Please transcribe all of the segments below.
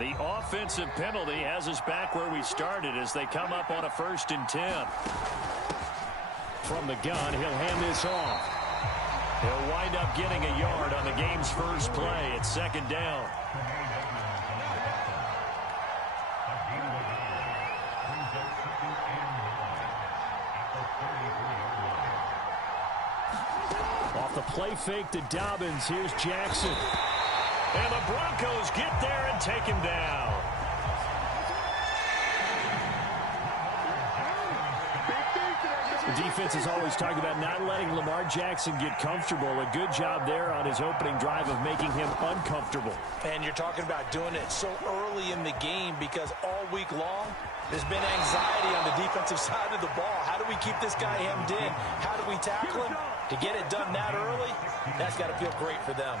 The offensive penalty has us back where we started as they come up on a 1st and 10. From the gun, he'll hand this off. He'll wind up getting a yard on the game's first play. It's 2nd down. Off the play fake to Dobbins. Here's Jackson. And the Broncos get there and take him down. The defense is always talking about not letting Lamar Jackson get comfortable. A good job there on his opening drive of making him uncomfortable. And you're talking about doing it so early in the game because all week long there's been anxiety on the defensive side of the ball. How do we keep this guy hemmed in? How do we tackle him? To get it done that early, that's got to feel great for them.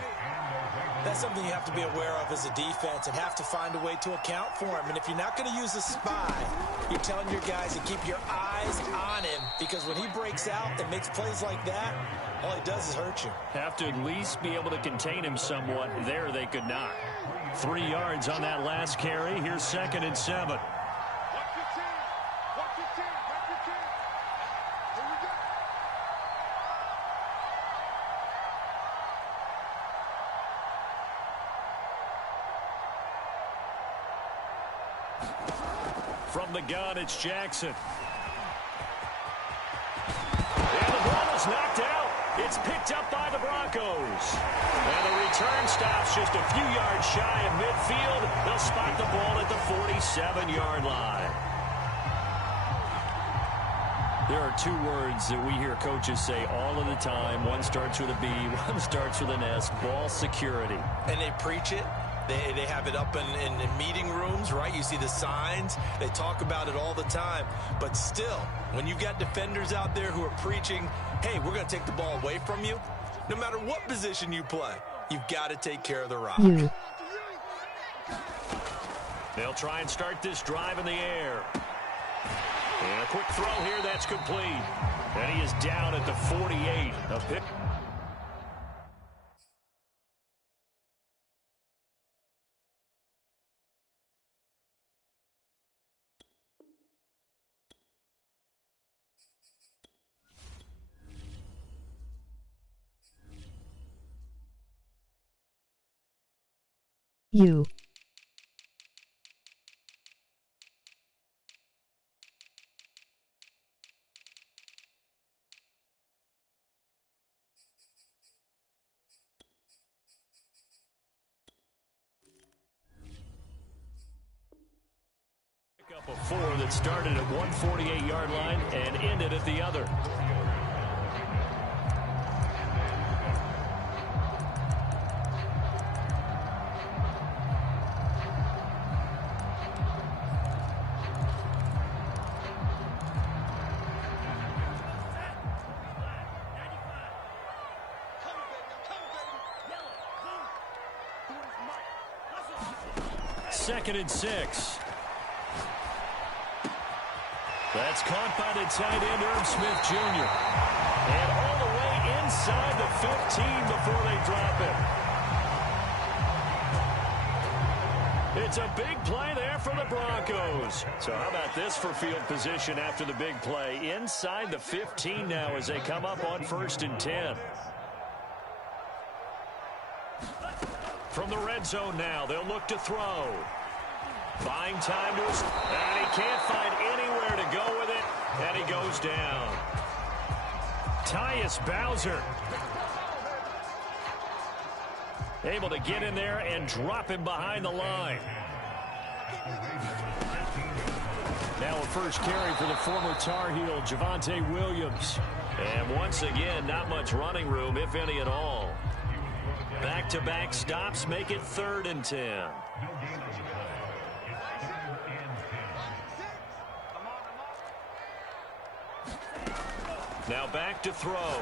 That's something you have to be aware of as a defense and have to find a way to account for him. And if you're not going to use a spy, you're telling your guys to keep your eyes on him because when he breaks out and makes plays like that, all he does is hurt you. Have to at least be able to contain him somewhat. There they could not. 3 yards on that last carry. Here's 2nd and 7. From the gun, it's Jackson. And the ball is knocked out. It's picked up by the Broncos. And the return stops just a few yards shy of midfield. They'll spot the ball at the 47-yard line. There are 2 words that we hear coaches say all of the time. One starts with a B, one starts with an S. Ball security. And they preach it. They have it up in meeting rooms, right? You see the signs. They talk about it all the time. But still, when you've got defenders out there who are preaching, hey, we're going to take the ball away from you, no matter what position you play, you've got to take care of the rock. They'll try and start this drive in the air. And a quick throw here that's complete. And he is down at the 48. A pick. You. Pick up a 4 that started at 148-yard line and ended at the other. Second and 6. That's caught by the tight end, Irv Smith Jr. And all the way inside the 15 before they drop it. It's a big play there for the Broncos. So how about this for field position after the big play? Inside the 15 now as they come up on 1st and 10. From the red zone now, they'll look to throw. Buying time to us, and he can't find anywhere to go with it, and he goes down. Tyus Bowser able to get in there and drop him behind the line. Now a first carry for the former Tar Heel, Javonte Williams. And once again, not much running room, if any at all. Back-to-back stops make it 3rd and 10. Now back to throw.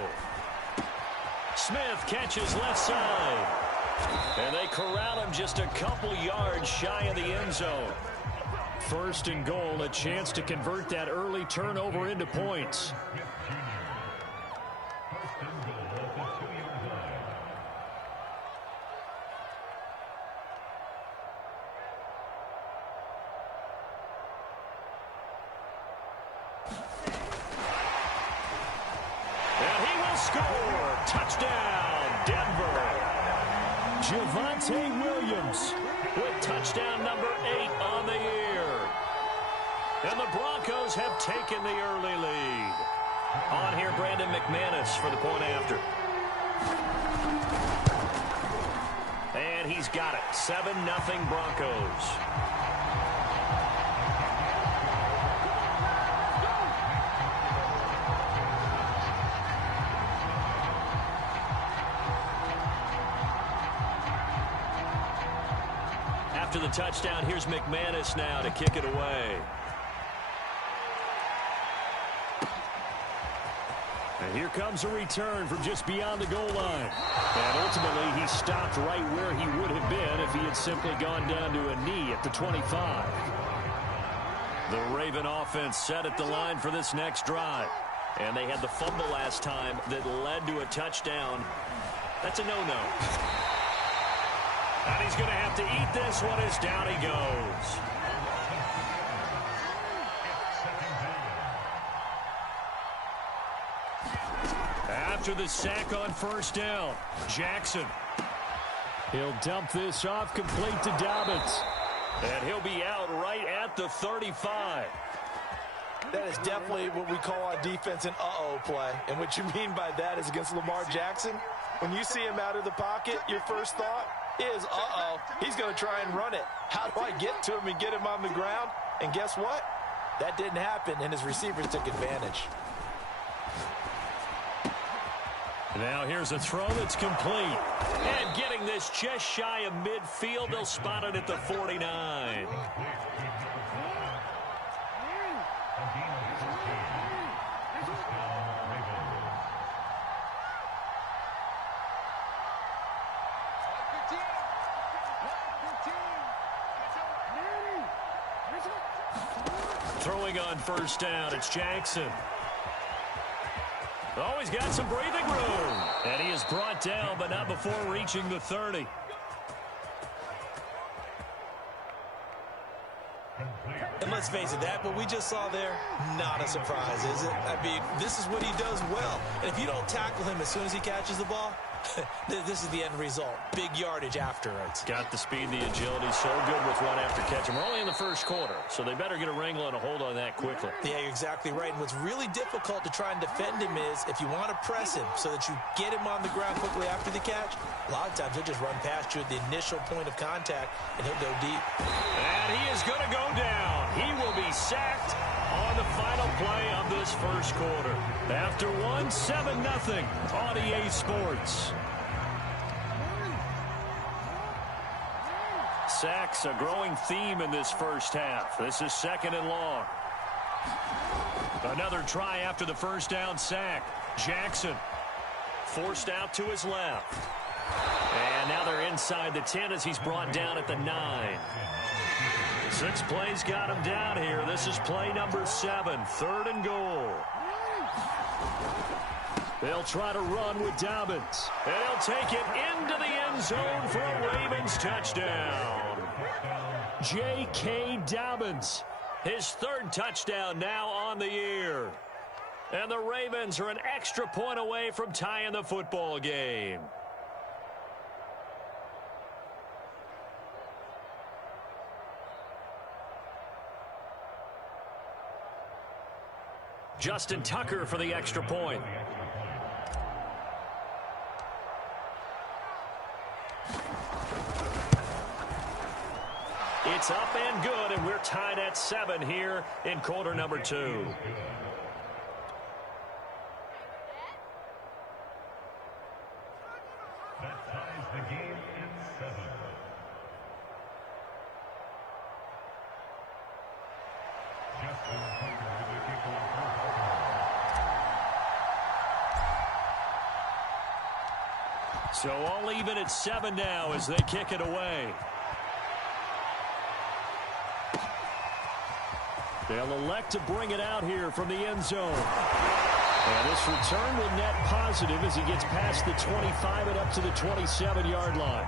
Smith catches left side. And they corral him just a couple yards shy of the end zone. 1st and goal, a chance to convert that early turnover into points. score. Touchdown, Denver. Javonte Williams with touchdown number 8 on the year. And the Broncos have taken the early lead. On here, Brandon McManus for the point after. And he's got it. 7-0 Broncos. After the touchdown, here's McManus now to kick it away. And here comes a return from just beyond the goal line. And ultimately, he stopped right where he would have been if he had simply gone down to a knee at the 25. The Raven offense set at the line for this next drive. And they had the fumble last time that led to a touchdown. That's a no-no. And he's going to have to eat this one as down he goes. After the sack on first down, Jackson. He'll dump this off complete to Dobbins. And he'll be out right at the 35. That is definitely what we call on defense an uh-oh play. And what you mean by that is against Lamar Jackson, when you see him out of the pocket, your first thought is, uh-oh, he's going to try and run it. How do I get to him and get him on the ground? And guess what? That didn't happen, and his receivers took advantage. Now here's a throw that's complete. And getting this just shy of midfield, they'll spot it at the 49. Throwing on first down, it's Jackson. Oh, he's got some breathing room. And he is brought down, but not before reaching the 30. And let's face it, that what we just saw there, not a surprise, is it? I mean, this is what he does well. And if you don't tackle him as soon as he catches the ball, this is the end result. Big yardage afterwards. Got the speed, the agility, so good with run after catch. And we're only in the first quarter, so they better get a wrangle and a hold on that quickly. Yeah, you're exactly right. And what's really difficult to try and defend him is if you want to press him so that you get him on the ground quickly after the catch, a lot of times he'll just run past you at the initial point of contact, and he'll go deep. And he is going to go down. He will be sacked on the final play of this first quarter. After 7-0 on EA Sports. Sacks, a growing theme in this first half. This is 2nd and long. Another try after the first down sack. Jackson forced out to his left. And now they're inside the 10 as he's brought down at the 9. 6 plays got him down here. This is play number 7, 3rd and goal. They'll try to run with Dobbins. And he'll take it into the end zone for a Ravens touchdown. J.K. Dobbins, his 3rd touchdown now on the year. And the Ravens are an extra point away from tying the football game. Justin Tucker for the extra point. It's up and good, and we're tied at 7 here in quarter number 2. That ties the game in 7. Justin Tucker with the kickoff. So all even at 7 now as they kick it away. They'll elect to bring it out here from the end zone. And this return will net positive as he gets past the 25 and up to the 27-yard line.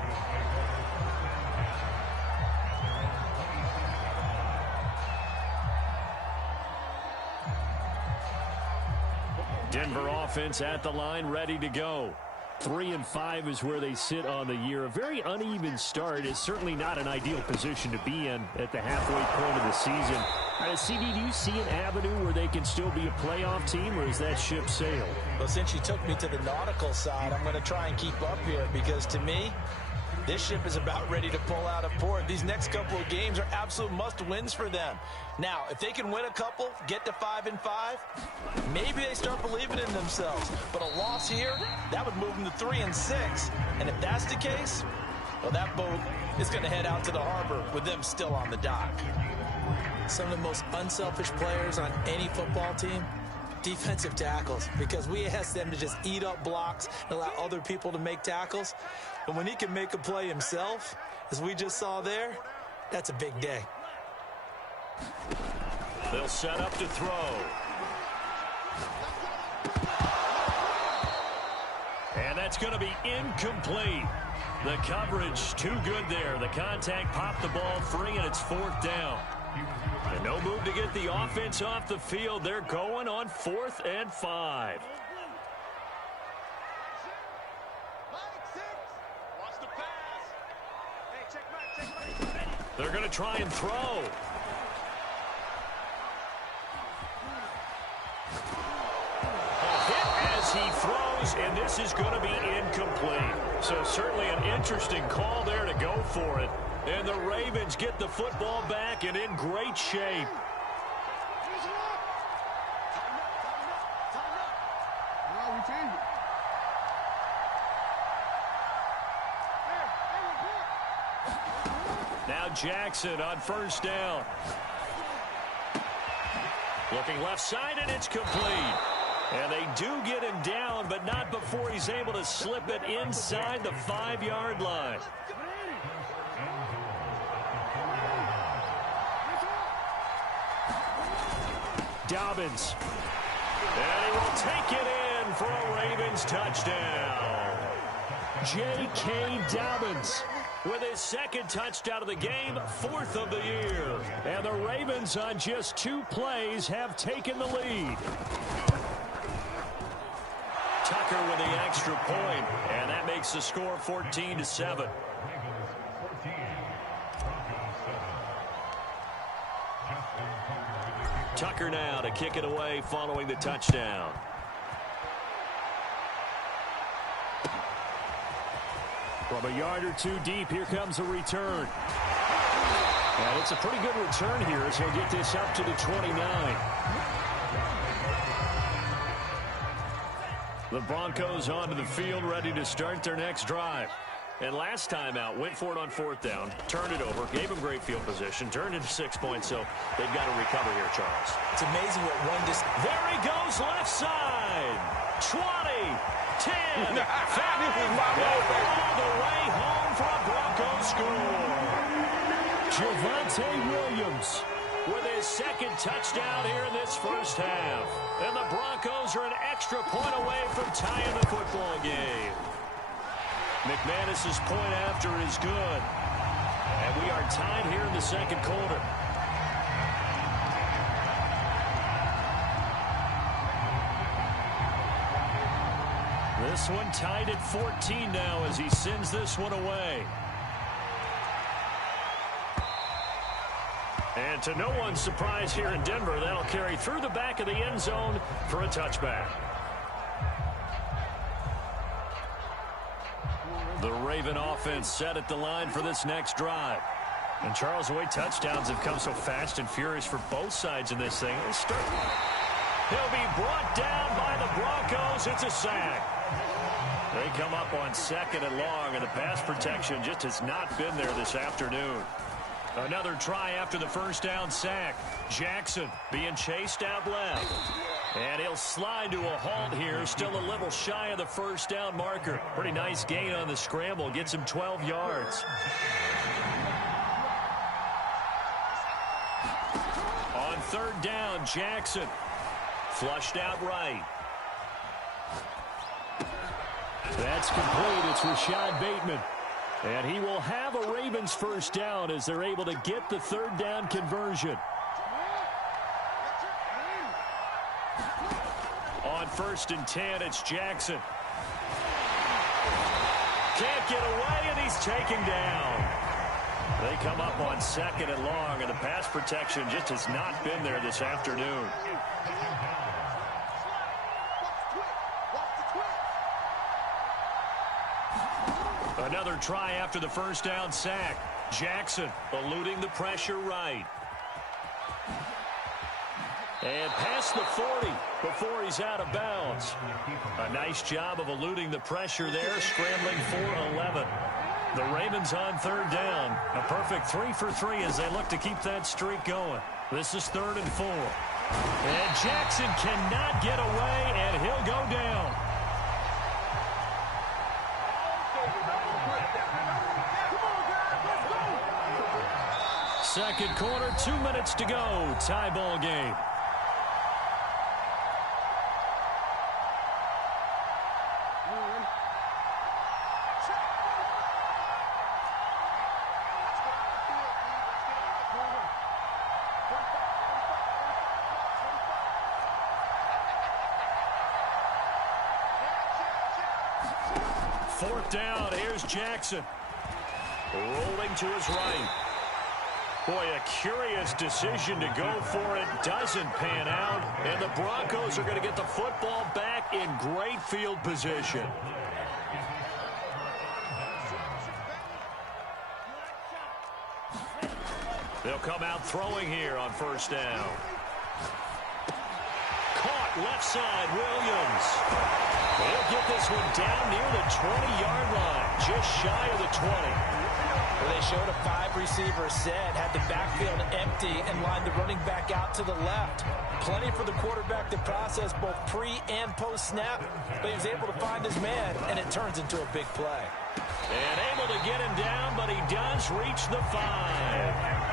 Denver offense at the line, ready to go. 3-5 is where they sit on the year. A very uneven start is certainly not an ideal position to be in at the halfway point of the season. CD, do you see an avenue where they can still be a playoff team, or is that ship sailed? Well, since you took me to the nautical side, I'm going to try and keep up here because to me, this ship is about ready to pull out of port. These next couple of games are absolute must-wins for them. Now, if they can win a couple, get to 5-5, maybe they start believing in themselves. But a loss here, that would move them to 3-6. And if that's the case, well, that boat is going to head out to the harbor with them still on the dock. Some of the most unselfish players on any football team, defensive tackles, because we ask them to just eat up blocks and allow other people to make tackles. But when he can make a play himself, as we just saw there, that's a big day. They'll set up to throw. And that's going to be incomplete. The coverage too good there. The contact popped the ball free, and it's 4th down. And no move to get the offense off the field. They're going on 4th and 5. They're going to try and throw. A hit as he throws, and this is going to be incomplete. So certainly an interesting call there to go for it. And the Ravens get the football back and in great shape. Now Jackson on 1st down. Looking left side, and it's complete. And they do get him down, but not before he's able to slip it inside the 5-yard line. Dobbins. And he will take it in for a Ravens touchdown. J.K. Dobbins with his 2nd touchdown of the game, 4th of the year. And the Ravens on just 2 plays have taken the lead. Tucker with the extra point, and that makes the score 14-7. Tucker now to kick it away following the touchdown. From a yard or 2 deep, here comes a return. And it's a pretty good return here as he'll get this up to the 29. The Broncos onto the field, ready to start their next drive. And last time out, went for it on 4th down, turned it over, gave them great field position, turned into 6 points, so they've got to recover here, Charles. It's amazing what one There he goes, left side. 20, 10, 5, all the way home for a Broncos score. Javonte Williams with his 2nd touchdown here in this first half. And the Broncos are an extra point away from tying the football game. McManus's point after is good. And we are tied here in the 2nd quarter. This one tied at 14 now as he sends this one away. And to no one's surprise here in Denver, that'll carry through the back of the end zone for a touchback. The Raven offense set at the line for this next drive. And Charles, the way touchdowns have come so fast and furious for both sides in this thing. He'll be brought down by the Broncos. It's a sack. They come up on 2nd and long, and the pass protection just has not been there this afternoon. Another try after the 1st down sack. Jackson being chased out left. And he'll slide to a halt here, still a little shy of the 1st down marker. Pretty nice gain on the scramble, gets him 12 yards. On 3rd down, Jackson. Flushed out right. That's complete. It's Rashad Bateman. And he will have a Ravens 1st down as they're able to get the 3rd down conversion. on 1st and 10, it's Jackson. Can't get away, and he's taken down. They come up on 2nd and long, and the pass protection just has not been there this afternoon. Another try after the first down sack. Jackson eluding the pressure right. And past the 40 before he's out of bounds. A nice job of eluding the pressure there, scrambling for 11. The Ravens on 3rd down. A perfect 3 for 3 as they look to keep that streak going. This is 3rd and 4. And Jackson cannot get away, and he'll go down. Second quarter, 2 minutes to go. Tie ball game. Fourth down, here's Jackson. Rolling to his right. Boy, a curious decision to go for it. Doesn't pan out. And the Broncos are going to get the football back in great field position. They'll come out throwing here on 1st down. Caught left side, Williams. They'll get this one down near the 20-yard line, just shy of the 20. Well, they showed a 5-receiver set, had the backfield empty, and lined the running back out to the left. Plenty for the quarterback to process both pre- and post-snap, but he was able to find his man, and it turns into a big play. And able to get him down, but he does reach the 5.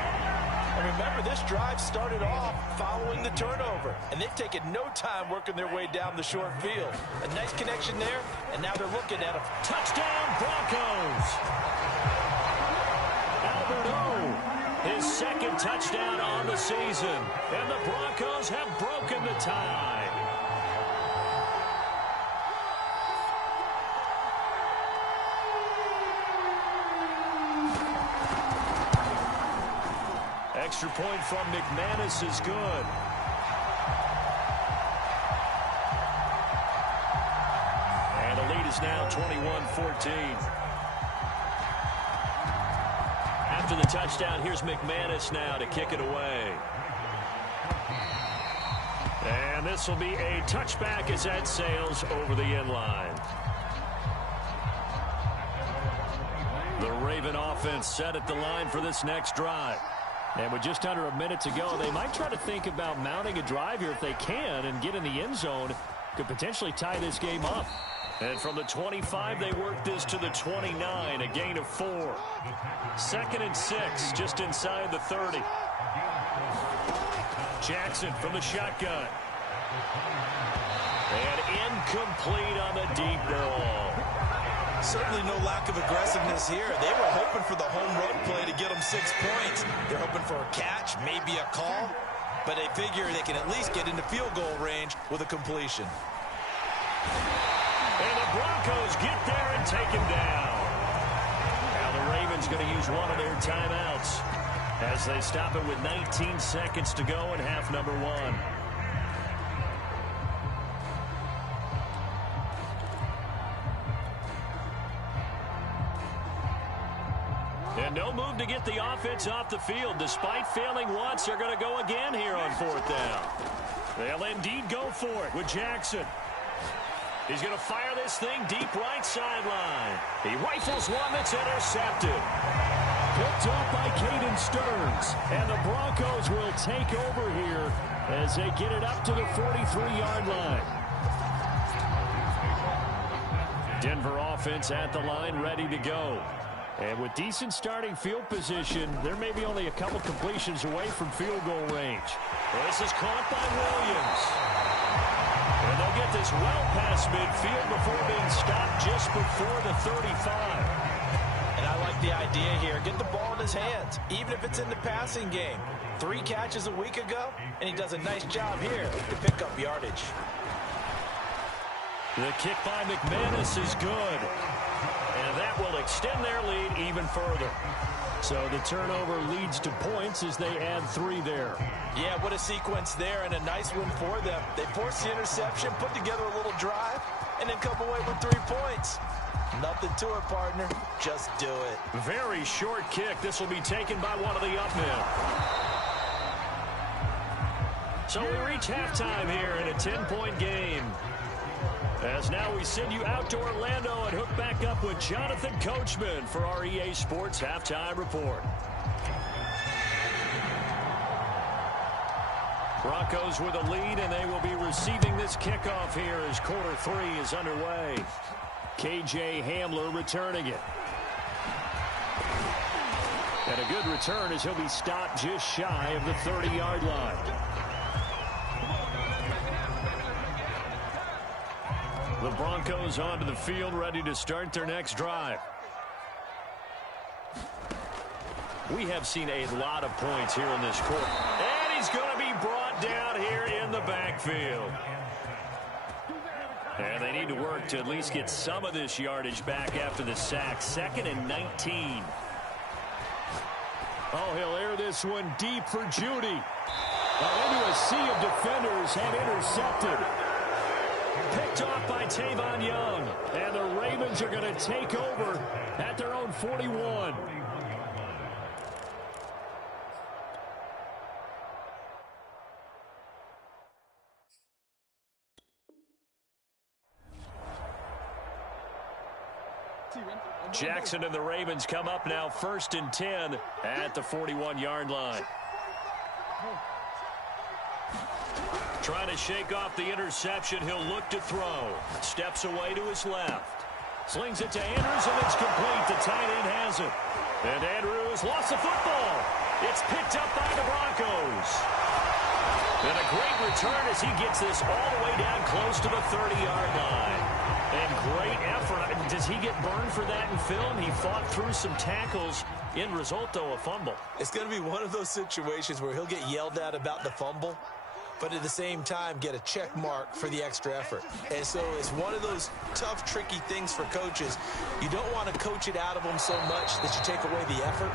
And remember, this drive started off following the turnover, and they've taken no time working their way down the short field. A nice connection there, and now they're looking at a touchdown Broncos. His 2nd touchdown on the season. And the Broncos have broken the tie. Extra point from McManus is good. And the lead is now 21-14. After the touchdown, here's McManus now to kick it away. And this will be a touchback as that sails over the end line. The Raven offense set at the line for this next drive. And with just under a minute to go, they might try to think about mounting a drive here if they can and get in the end zone. Could potentially tie this game up. And from the 25, they work this to the 29, a gain of 4. 2nd and 6, just inside the 30. Jackson from the shotgun. And incomplete on the deep ball. Certainly no lack of aggressiveness here. They were hoping for the home run play to get them 6 points. They're hoping for a catch, maybe a call, but they figure they can at least get into field goal range with a completion. And the Broncos get there and take him down. Now the Ravens going to use one of their timeouts as they stop it with 19 seconds to go in half number 1. And no move to get the offense off the field. Despite failing once, they're going to go again here on 4th down. They'll indeed go for it with Jackson. He's going to fire this thing deep right sideline. He rifles one that's intercepted. Picked up by Caden Stearns. And the Broncos will take over here as they get it up to the 43-yard line. Denver offense at the line, ready to go. And with decent starting field position, there may be only a couple completions away from field goal range. This is caught by Williams. And they'll get this well past midfield before being stopped just before the 35. And I like the idea here. Get the ball in his hands, even if it's in the passing game. 3 catches a week ago, and he does a nice job here to pick up yardage. The kick by McManus is good. And that will extend their lead even further. So the turnover leads to points as they add 3 there. Yeah, what a sequence there, and a nice win for them. They forced the interception, put together a little drive, and then come away with 3 points. Nothing to it, partner. Just do it. Very short kick. This will be taken by one of the up men. So we reach halftime here in a 10-point game. As now we send you out to Orlando and hook back up with Jonathan Coachman for our EA Sports Halftime Report. Broncos with a lead, and they will be receiving this kickoff here as quarter 3 is underway. KJ Hamler returning it. And a good return as he'll be stopped just shy of the 30-yard line. The Broncos onto the field, ready to start their next drive. We have seen a lot of points here in this quarter. And he's going to be brought down here in the backfield. And they need to work to at least get some of this yardage back after the sack. 2nd and 19. Oh, he'll air this one deep for Judy. Into a sea of defenders and intercepted. Picked off by Tavon Young. And the Ravens are going to take over at their own 41. Jackson and the Ravens come up now 1st and 10 at the 41-yard line. Trying to shake off the interception. He'll look to throw. Steps away to his left. Slings it to Andrews, and it's complete. The tight end has it. And Andrews lost the football. It's picked up by the Broncos. And a great return as he gets this all the way down close to the 30-yard line. And great effort. Does he get burned for that in film? He fought through some tackles. End result, though, a fumble. It's going to be one of those situations where he'll get yelled at about the fumble, but at the same time get a check mark for the extra effort. And so it's one of those tough, tricky things for coaches. You don't want to coach it out of them so much that you take away the effort.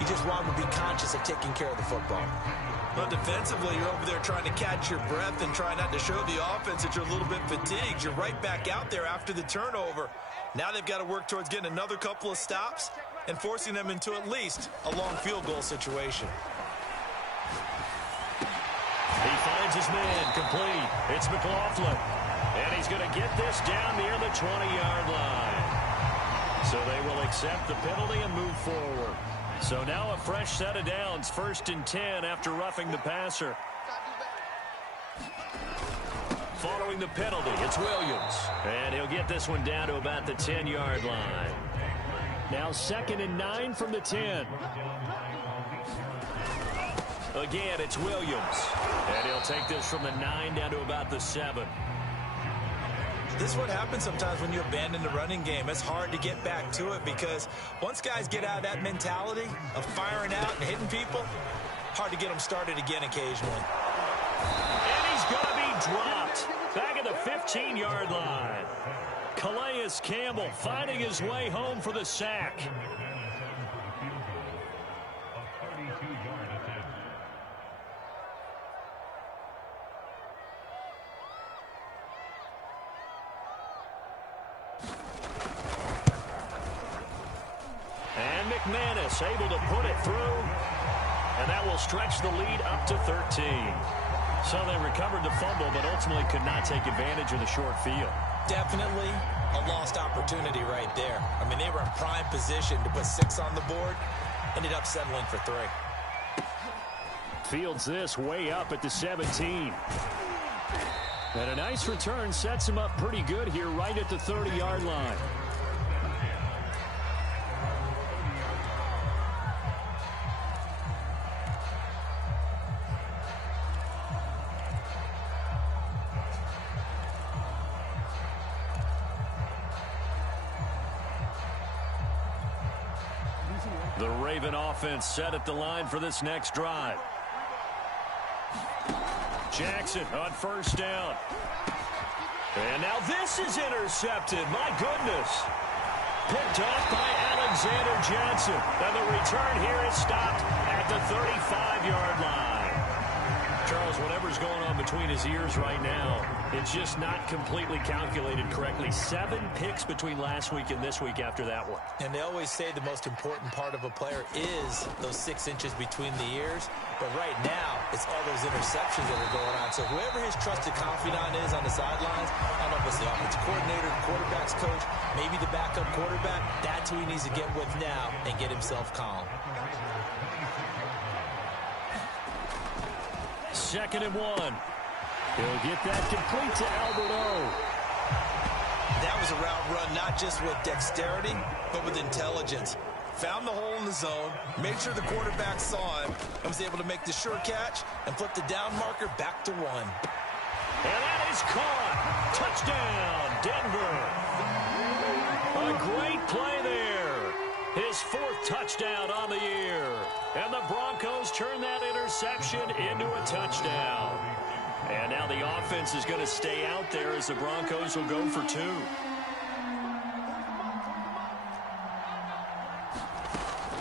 You just want them to be conscious of taking care of the football. But defensively, you're over there trying to catch your breath and try not to show the offense that you're a little bit fatigued. You're right back out there after the turnover. Now they've got to work towards getting another couple of stops and forcing them into at least a long field goal situation. He finds his man complete. It's McLaughlin. And he's going to get this down near the 20-yard line. So they will accept the penalty and move forward. So now a fresh set of downs. 1st and 10 after roughing the passer. Following the penalty, it's Williams. And he'll get this one down to about the 10-yard line. Now 2nd and 9 from the 10. Again, it's Williams. And he'll take this from the 9 down to about the 7. This is what happens sometimes when you abandon the running game. It's hard to get back to it because once guys get out of that mentality of firing out and hitting people, hard to get them started again occasionally. And he's going to be dropped back at the 15-yard line. Calais Campbell finding his way home for the sack. And McManus able to put it through. And that will stretch the lead up to 13. So they recovered the fumble, but ultimately could not take advantage of the short field. Definitely a lost opportunity right there. I mean, they were in prime position to put 6 on the board. Ended up settling for 3. Fields this way up at the 17. And a nice return sets him up pretty good here right at the 30-yard line. The Raven offense set at the line for this next drive. Jackson on 1st down. And now this is intercepted. My goodness. Picked off by Alexander Johnson. And the return here is stopped at the 35-yard line. Charles, whatever's going on between his ears right now, it's just not completely calculated correctly. 7 picks between last week and this week after that one. And they always say the most important part of a player is those 6 inches between the ears. But right now, it's all those interceptions that are going on. So whoever his trusted confidant is on the sidelines, I don't know if it's the offensive coordinator, the quarterback's coach, maybe the backup quarterback, that's who he needs to get with now and get himself calm. 2nd and 1. He'll get that complete to Albert O. That was a route run not just with dexterity, but with intelligence. Found the hole in the zone, made sure the quarterback saw him, and was able to make the sure catch and flip the down marker back to 1. And that is caught. Touchdown, Denver. A great play there. His 4th touchdown on the year. And the Broncos turn that interception into a touchdown. And now the offense is going to stay out there as the Broncos will go for 2.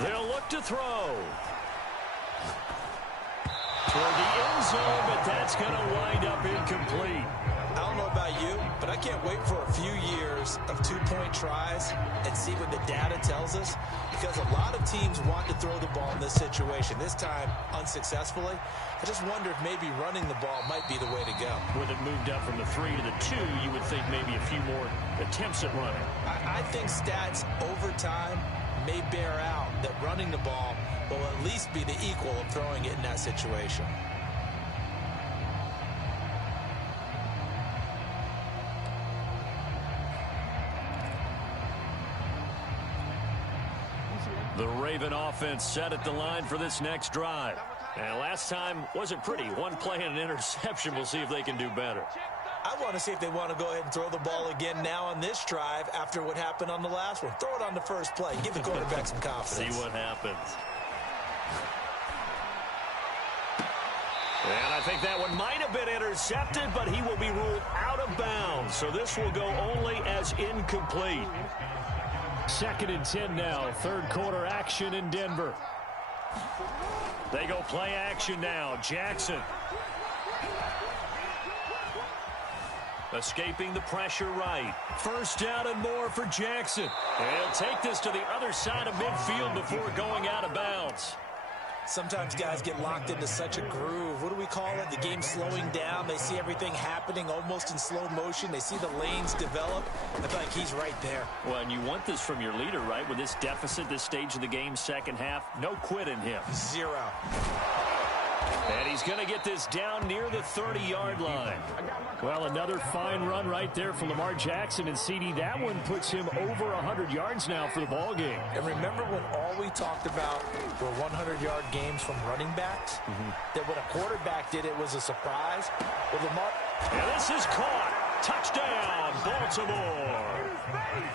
They'll look to throw. Toward the end zone, but that's going to wind up incomplete. I don't know about you, but I can't wait for a few years of 2-point tries and see what the data tells us, because a lot of teams want to throw the ball in this situation. This time, unsuccessfully. I just wonder if maybe running the ball might be the way to go. With it moved up from the 3 to the 2, you would think maybe a few more attempts at running. I think stats over time may bear out that running the ball will at least be the equal of throwing it in that situation. The Raven offense set at the line for this next drive. And last time wasn't pretty. 1 play and an interception. We'll see if they can do better. I want to see if they want to go ahead and throw the ball again now on this drive after what happened on the last one. Throw it on the first play. Give the quarterback some confidence. See what happens. And I think that one might have been intercepted, but he will be ruled out of bounds. So this will go only as incomplete. 2nd and 10 now. 3rd quarter action in Denver. They go play action now. Jackson. Escaping the pressure right. 1st down and more for Jackson. And he'll take this to the other side of midfield before going out of bounds. Sometimes guys get locked into such a groove. What do we call it? The game slowing down. They see everything happening almost in slow motion. They see the lanes develop. I feel like he's right there. Well, and you want this from your leader, right? With this deficit, this stage of the game, 2nd half, no quit in him. 0. And he's going to get this down near the 30-yard line. Well, another fine run right there for Lamar Jackson. And CD, that one puts him over 100 yards now for the ball game. And remember when all we talked about were 100-yard games from running backs? That when a quarterback did it was a surprise? Well, Lamar... And this is caught. Touchdown, Baltimore.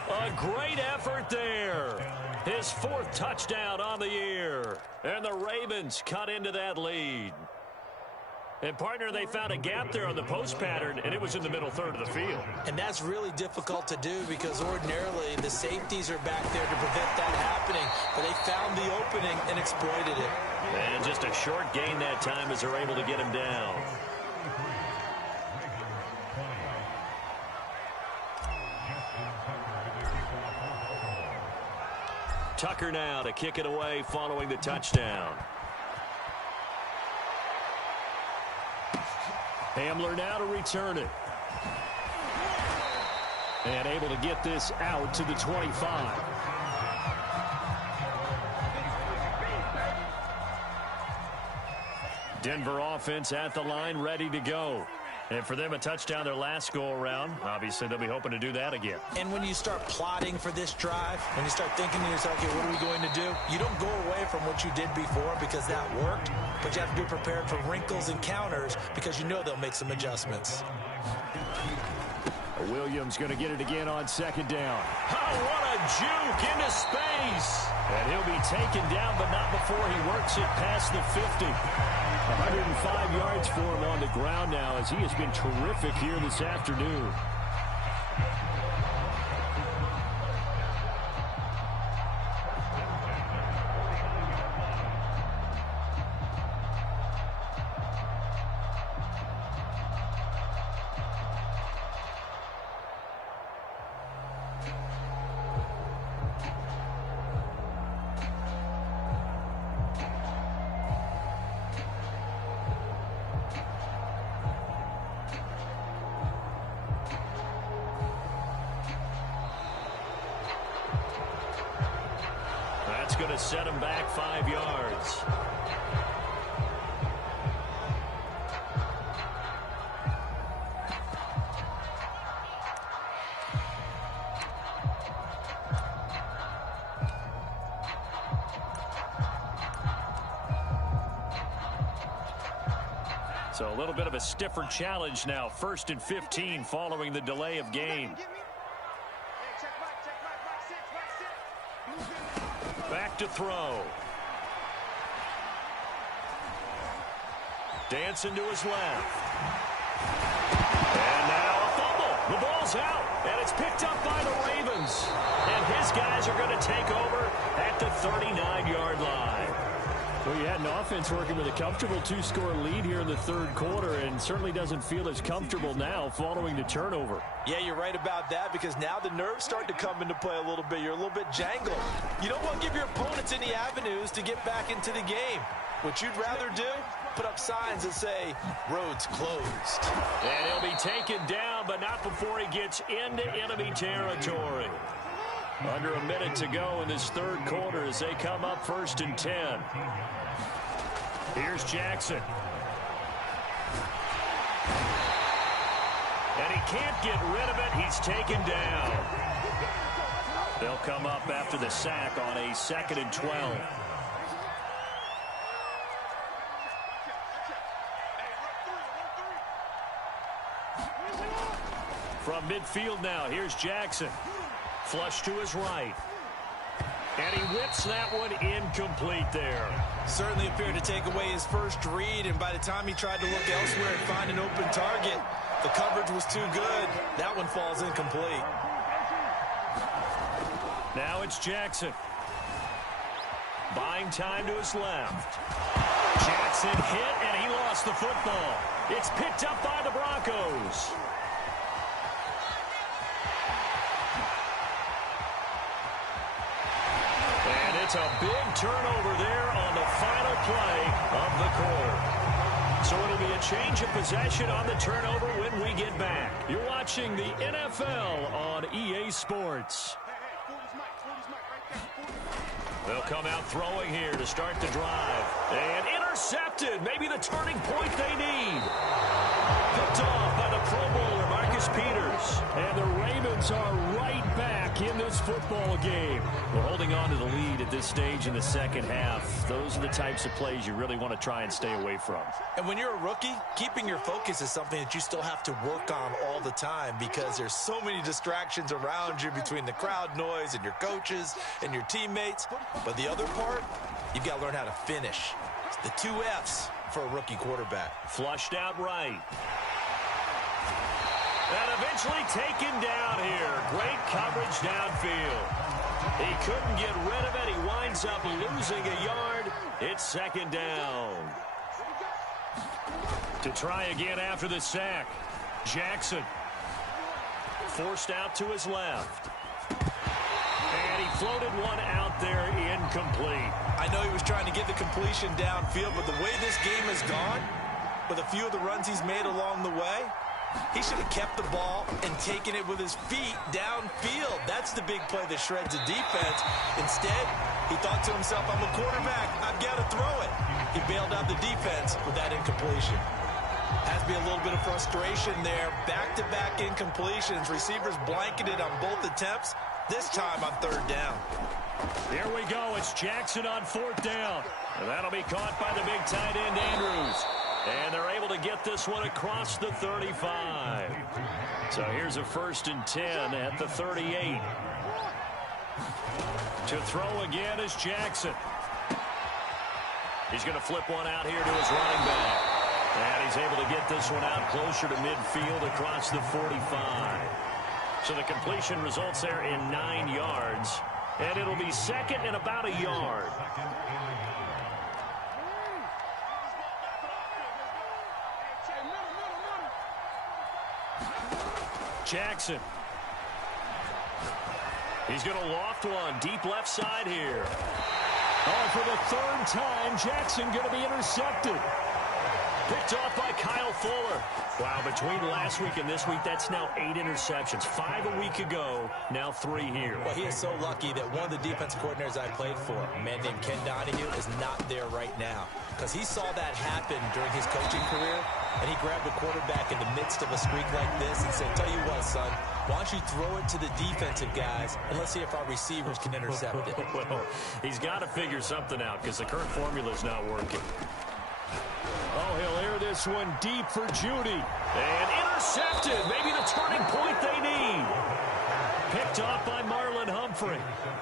A great effort there. His 4th touchdown on the year. And the Ravens cut into that lead. And, partner, they found a gap there on the post pattern, and it was in the middle 3rd of the field. And that's really difficult to do because ordinarily the safeties are back there to prevent that happening. But they found the opening and exploited it. And just a short gain that time as they're able to get him down. Tucker now to kick it away following the touchdown. Hamler now to return it. And able to get this out to the 25. Denver offense at the line, ready to go. And for them, a touchdown their last go-around. Obviously, they'll be hoping to do that again. And when you start plotting for this drive, when you start thinking to yourself, okay, what are we going to do? You don't go away from what you did before because that worked, but you have to be prepared for wrinkles and counters because you know they'll make some adjustments. Williams going to get it again on 2nd down. Oh, what a juke into space. And he'll be taken down, but not before he works it past the 50. 105 yards for him on the ground now as he has been terrific here this afternoon. That's going to set him back 5 yards. So a little bit of a stiffer challenge now. 1st and 15 following the delay of game. Back to throw. Dancing to his left. And now a fumble. The ball's out, and it's picked up by the Ravens. And his guys are going to take over at the 39-yard line. Well, you had an offense working with a comfortable 2-score lead here in the 3rd quarter, and certainly doesn't feel as comfortable now following the turnover. Yeah, you're right about that, because now the nerves start to come into play a little bit. You're a little bit jangled. You don't want to give your opponents any avenues to get back into the game. What you'd rather do, put up signs that say, roads closed. And he'll be taken down, but not before he gets into enemy territory. Under a minute to go in this 3rd quarter as they come up 1st and 10. Here's Jackson. And he can't get rid of it. He's taken down. They'll come up after the sack on a 2nd and 12. From midfield now, here's Jackson. Flush to his right. And he whips that one incomplete there. Certainly appeared to take away his first read, and by the time he tried to look elsewhere and find an open target, the coverage was too good. That one falls incomplete. Now it's Jackson. Buying time to his left. Jackson hit, and he lost the football. It's picked up by the Broncos. And it's a big turnover there on the final play of the quarter. So it'll be a change of possession on the turnover when we get back. You're watching the NFL on EA Sports. They'll come out throwing here to start the drive. And intercepted. Maybe the turning point they need. Picked off by the Pro Bowler, Marcus Peters. And the Ravens are right back in this football game. We're holding on to the lead at this stage in the 2nd half. Those are the types of plays you really want to try and stay away from. And when you're a rookie, keeping your focus is something that you still have to work on all the time, because there's so many distractions around you between the crowd noise and your coaches and your teammates. But the other part, you've got to learn how to finish. It's the 2 F's for a rookie quarterback. Flushed out right. And eventually taken down here. Great coverage downfield. He couldn't get rid of it. He winds up losing a yard. It's 2nd down. To try again after the sack. Jackson. Forced out to his left. And he floated one out there incomplete. I know he was trying to get the completion downfield, but the way this game has gone, with a few of the runs he's made along the way, he should have kept the ball and taken it with his feet downfield. That's the big play that shreds the defense. Instead, he thought to himself, I'm a quarterback, I've got to throw it. He bailed out the defense with that incompletion. Has to be a little bit of frustration there. Back-to-back incompletions. Receivers blanketed on both attempts, this time on 3rd down. Here we go. It's Jackson on 4th down. And that'll be caught by the big tight end, Andrews. And they're able to get this one across the 35. So here's a 1st and 10 at the 38. To throw again is Jackson. He's going to flip one out here to his running back. And he's able to get this one out closer to midfield across the 45. So the completion results there in 9 yards. And it'll be second and about a yard. Jackson. He's going to loft one deep left side here. Oh, for the third time, Jackson going to be intercepted. Picked off by Kyle Fuller. Wow, between last week and this week, that's now 8 interceptions. 5 a week ago, now 3 here. Well, he is so lucky that one of the defense coordinators I played for, a man named Ken Donahue, is not there right now. Because he saw that happen during his coaching career, and he grabbed the quarterback in the midst of a streak like this and said, tell you what, son, why don't you throw it to the defensive guys, and let's see if our receivers can intercept it. Well, he's got to figure something out because the current formula is not working. Oh, he'll air this one deep for Judy. And intercepted. Maybe the turning point they need. Picked off by Marlon Humphrey.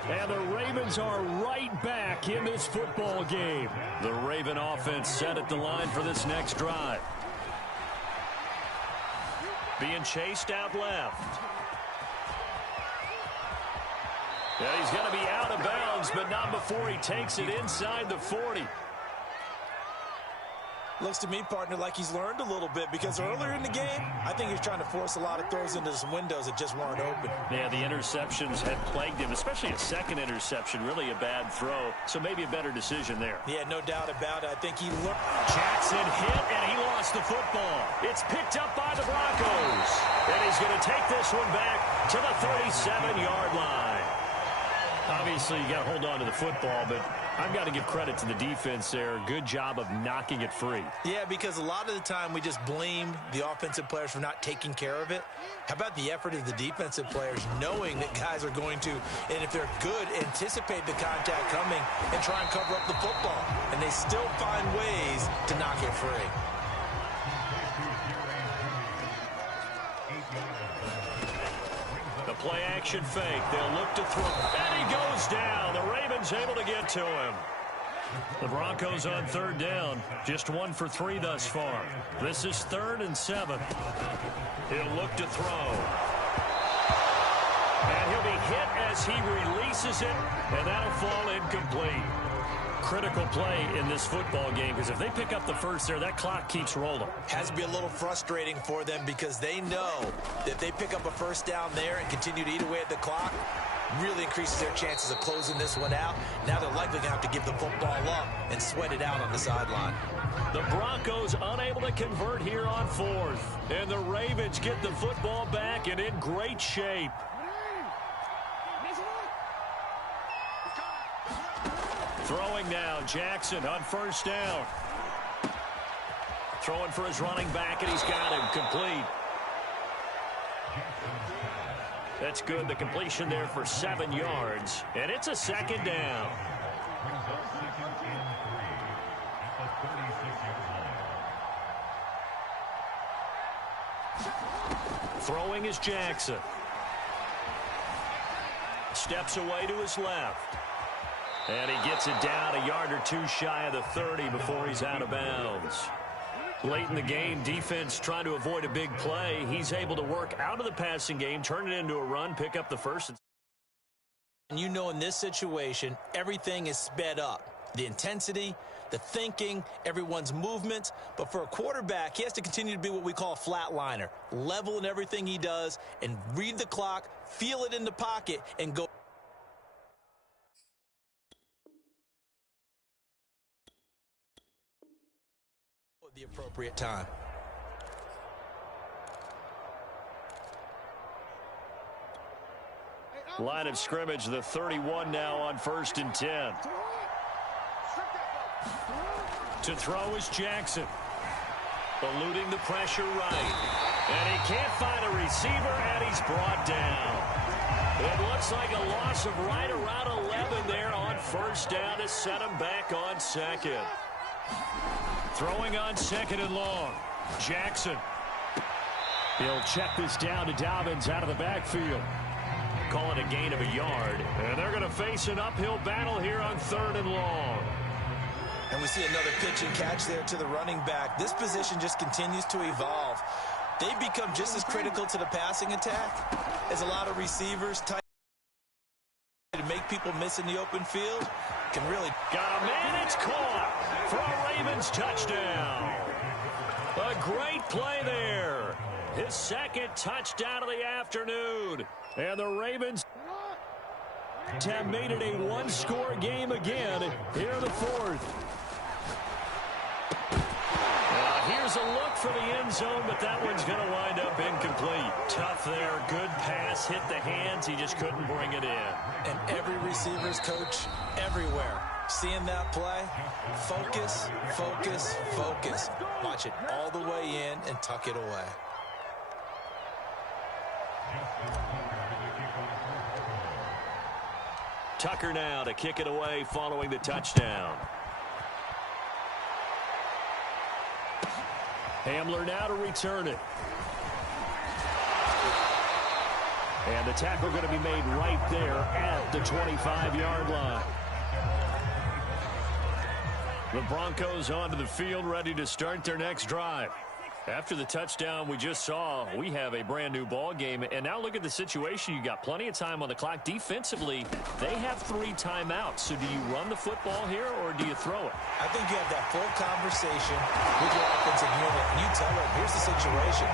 And the Ravens are right back in this football game. The Raven offense set at the line for this next drive. Being chased out left. And he's going to be out of bounds, but not before he takes it inside the 40. Looks to me, partner, like he's learned a little bit because earlier in the game, I think he's trying to force a lot of throws into some windows that just weren't open. Yeah, the interceptions had plagued him, especially a second interception, really a bad throw. So maybe a better decision there. Yeah, no doubt about it. I think he looked. Jackson hit, and he lost the football. It's picked up by the Broncos. And he's going to take this one back to the 37-yard line. Obviously, you got to hold on to the football, but I've got to give credit to the defense there. Good job of knocking it free. Yeah, because a lot of the time we just blame the offensive players for not taking care of it. How about the effort of the defensive players knowing that guys are going to, and if they're good, anticipate the contact coming and try and cover up the football. And they still find ways to knock it free. The play action fake. They'll look to throw. And he goes down. The Ravens able to get to him. The Broncos on third down. Just 1 for 3 thus far. This is 3rd and 7. He'll look to throw. And he'll be hit as he releases it. And that'll fall incomplete. Critical play in this football game because if they pick up the first there, that clock keeps rolling. Has to be a little frustrating for them because they know that if they pick up a first down there and continue to eat away at the clock, really increases their chances of closing this one out. Now they're likely going to have to give the football up and sweat it out on the sideline. The Broncos unable to convert here on 4th. And the Ravens get the football back and in great shape. Throwing now, Jackson on first down. Throwing for his running back, and he's got him complete. That's good. The completion there for 7 yards, and it's a 2nd down. Throwing is Jackson. Steps away to his left. And he gets it down a yard or 2 shy of the 30 before he's out of bounds. Late in the game, defense trying to avoid a big play. He's able to work out of the passing game, turn it into a run, pick up the first. And you know in this situation, everything is sped up. The intensity, the thinking, everyone's movement. But for a quarterback, he has to continue to be what we call a flatliner. Level in everything he does and read the clock, feel it in the pocket, and go. The appropriate time. Line of scrimmage, the 31 now on 1st and 10. To throw is Jackson. Eluding the pressure right. And he can't find a receiver, and he's brought down. It looks like a loss of right around 11 there on first down to set him back on 2nd. Throwing on 2nd and long. Jackson. He'll check this down to Dobbins out of the backfield. Call it a gain of a yard. And they're going to face an uphill battle here on 3rd and long. And we see another pitch and catch there to the running back. This position just continues to evolve. they've become just as critical to the passing attack as a lot of receivers tight to make people miss in the open field. Can really got a man. It's caught for a Ravens touchdown. A great play there. His second touchdown of the afternoon. And the Ravens have made it a one-score game again here in the fourth. Here's a look for the end zone, but that one's going to wind up incomplete. Tough there. Good pass. Hit the hands. He just couldn't bring it in. And every receiver's coach everywhere seeing that play. Focus, focus, focus. Watch it all the way in and tuck it away. Tucker now to kick it away following the touchdown. Hamler now to return it. And the tackle going to be made right there at the 25-yard line. The Broncos onto the field, ready to start their next drive. After the touchdown we just saw, we have a brand new ball game. And now look at the situation. You got plenty of time on the clock. Defensively, they have 3 timeouts. So do you run the football here or do you throw it? I think you have that full conversation with your offensive unit. And you tell them, here's the situation.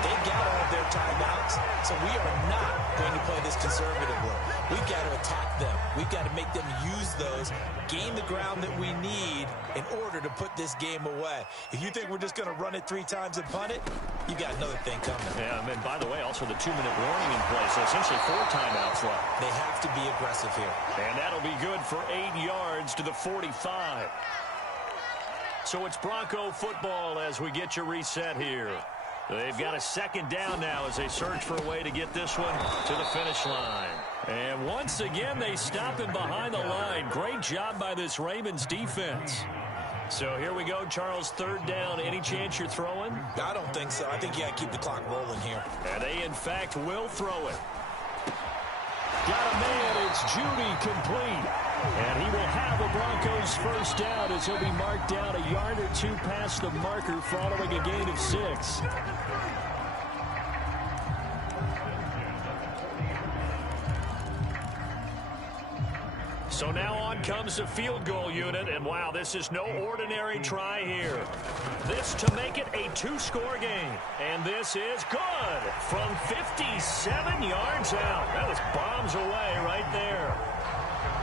They got all of their timeouts, so we are not going to play this conservatively. We've got to attack them. We've got to make them use those, gain the ground that we need in order to put this game away. If you think we're just going to run it 3 times and punt it, you got another thing coming. Yeah, and by the way, also the 2-minute warning in play, so essentially 4 timeouts left. They have to be aggressive here. And that'll be good for 8 yards to the 45. So it's Bronco football as we get you reset here. They've got a second down now as they search for a way to get this one to the finish line. And once again, they stop him behind the line. Great job by this Ravens defense. So here we go, Charles, 3rd down. Any chance you're throwing? I don't think so. I think you got to keep the clock rolling here. And they, in fact, will throw it. Got a man. It's Judy complete. And he will have a Broncos first down as he'll be marked down a yard or 2 past the marker following a gain of 6. So now on comes the field goal unit, and wow, this is no ordinary try here. This to make it a 2-score game, and this is good from 57 yards out. That was bombs away right there.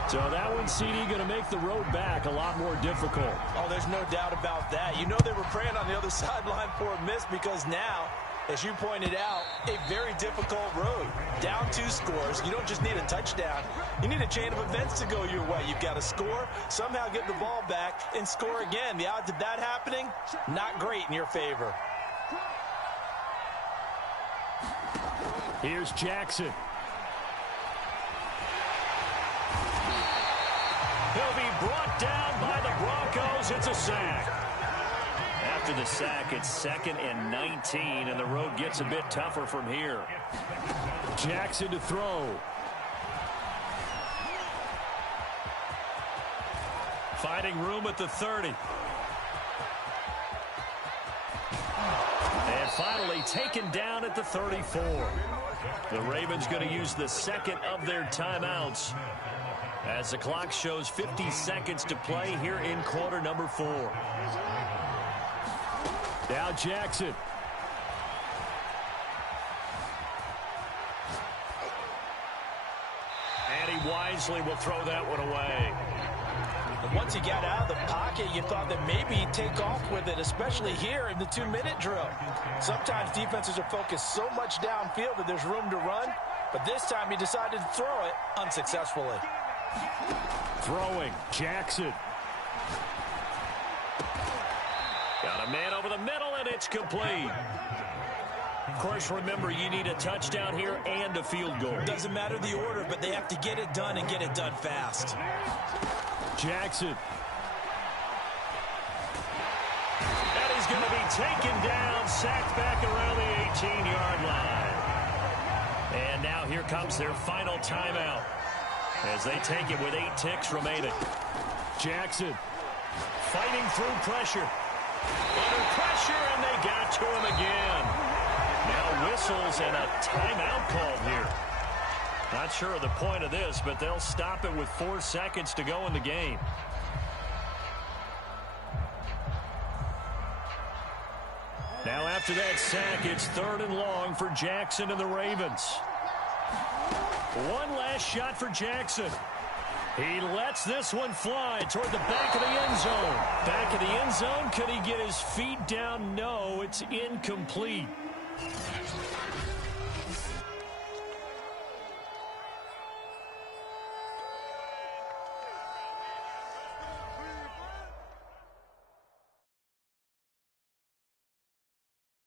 So that one, CD, going to make the road back a lot more difficult. Oh, there's no doubt about that. You know they were praying on the other sideline for a miss because now, as you pointed out, a very difficult road. Down 2 scores. You don't just need a touchdown. You need a chain of events to go your way. You've got to score, somehow get the ball back, and score again. The odds of that happening, not great in your favor. Here's Jackson. He'll be brought down by the Broncos. It's a sack. After the sack, it's 2nd and 19, and the road gets a bit tougher from here. Jackson to throw. Finding room at the 30. And finally taken down at the 34. The Ravens going to use the 2nd of their timeouts as the clock shows 50 seconds to play here in quarter number 4. Now Jackson. And he wisely will throw that one away. And once he got out of the pocket, you thought that maybe he'd take off with it, especially here in the 2-minute drill. Sometimes defenses are focused so much downfield that there's room to run, but this time he decided to throw it unsuccessfully. Throwing, Jackson. Got a man over the middle, and it's complete. Of course, remember, you need a touchdown here and a field goal. Doesn't matter the order, but they have to get it done and get it done fast. Jackson. And he's going to be taken down, sacked back around the 18-yard line. And now here comes their final timeout as they take it with 8 ticks remaining. Jackson. Fighting through pressure. Under pressure, and they got to him again. whistles and a timeout called here. Not sure of the point of this, but they'll stop it with 4 seconds to go in the game. Now after that sack, it's 3rd and long for Jackson and the Ravens. One last shot for Jackson. He lets this one fly toward the back of the end zone. Back of the end zone. Could he get his feet down? No, it's incomplete.